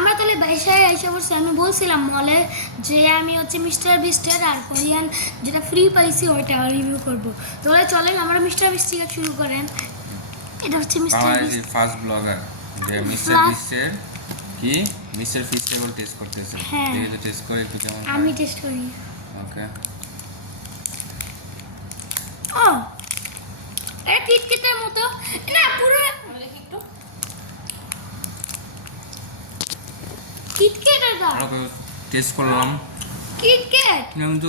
আমরা তাহলে বাসায় এসে বসে আমি বলছিলাম মলে যে আমি হচ্ছে মিস্টার বিস্টের আর কোরিয়ান যেটা ফ্রি পাইছি ওইটা রিভিউ করব। তাহলে চলেন আমরা মিস্টার বিস্ট থেকে শুরু করেন। এটা হচ্ছে মিস্টার বিস্ট ফার্স্ট ব্লগার যে মিস্টার বিস্টের কি মিস্টার ফিস্টেবল টেস্ট করতেছে। হ্যাঁ। দেখে টেস্ট করে একটু কেমন আমি টেস্ট করি। ওকে ও এটা কিটকেটের মতো না পুরো দেখি একটু কিটকেট এটা আমরা টেস্ট করলাম কিটকেট কিন্তু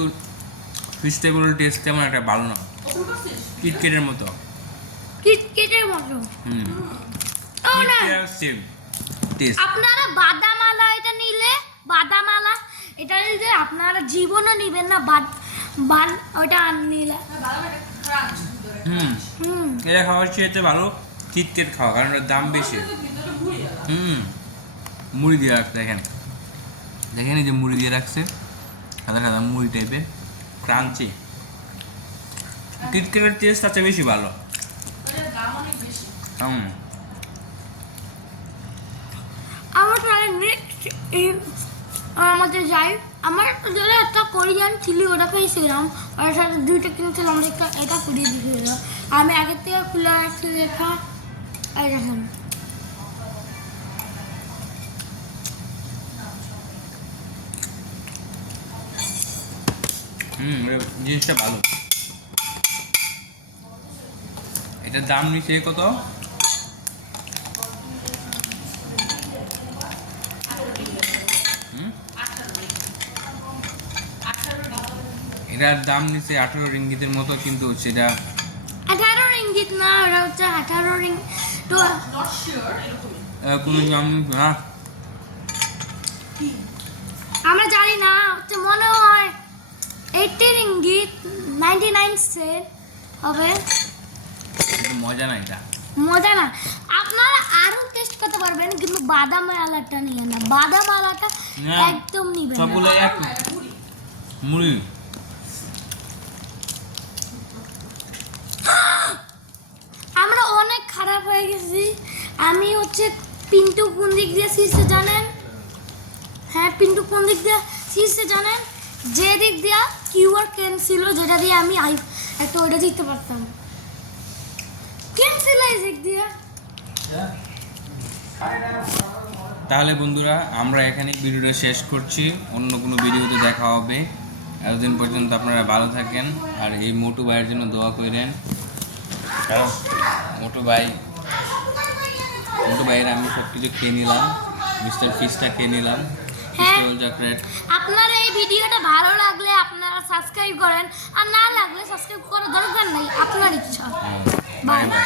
ফিস্টেবল টেস্ট তেমন একটা ভালো না, কিটকেটের মতো। কিটকেটের মতো ও না সেম টেস্ট। আপনারা বাদামালা এটা নিলে বাদামালা এটা নিলে আপনারা জীবনও নেবেন না ওইটা নিলে এটা খাওয়ার চেয়ে ভালো কিটকেট খাওয়া, কারণ ওর দাম বেশি। মুড়ি দিয়ে রাখছে, দেখেন দেখেন এই যে মুড়ি দিয়ে রাখছে, সাদা সাদা মুড়ি টাইপের ক্রাঞ্চি। কিটকেটের টেস্ট আছে বেশি ভালো। আমার তাহলে নেক্সট আমাদের যাই আমার যদি একটা কোরিয়ান চিলি ওটা পেয়েছিলাম ওর সাথে দুইটা কিনেছিলাম, একটা এটা ফুরিয়ে দিয়েছিল। আমি আগের থেকে খুলে রাখছি দেখা এই দেখেন জিনিসটা ভালো। এটার দাম নিচ্ছে কত? এটার দাম নিচ্ছে 18 রিঙ্গিতের মতো, কিন্তু সেটা 18 রিঙ্গিত না, ওটা হচ্ছে 18 রিং তো কোনো দাম না, আমরা জানি না, হচ্ছে মনে হয় 80 রিঙ্গিত 99 সেন্ট হবে। মজা না, এটা মজা না। আপনারা আরো টেস্ট করতে পারবেন, কিন্তু বাদাম আলাটা নিয়ে না, বাদাম আলাটা একদম নিবেন না। সবগুলো এক মুড়ি। আমরা অনেক খারাপ হয়ে গেছি। আমি হচ্ছে পিন্টু কোন দিক দিয়ে শীর্ষে জানেন? হ্যাঁ পিন্টু কোন দিক দিয়ে শীর্ষে জানেন? যে দিক দিয়ে কিউআর ক্যান ছিল, যেটা দিয়ে আমি একটা ওইটা দিতে পারতাম। ক্যান ছিল এই দিক দিয়ে। তাহলে বন্ধুরা আমরা এখানে ভিডিওটা শেষ করছি, অন্য কোনো ভিডিওতে দেখা হবে। এতদিন পর্যন্ত আপনারা ভালো থাকেন, আর এই মোটু ভাইয়ের জন্য দোয়া করেন। মোটু ভাইয়ের আমি সব কিছু খেয়ে নিলাম, মিস্টার ফিশটা খেয়ে নিলাম। আপনার এই ভিডিওটা ভালো লাগলে আপনারা সাবস্ক্রাইব করেন, আর না লাগলে সাবস্ক্রাইব করার দরকার নাই, আপনার ইচ্ছা। Bye bye.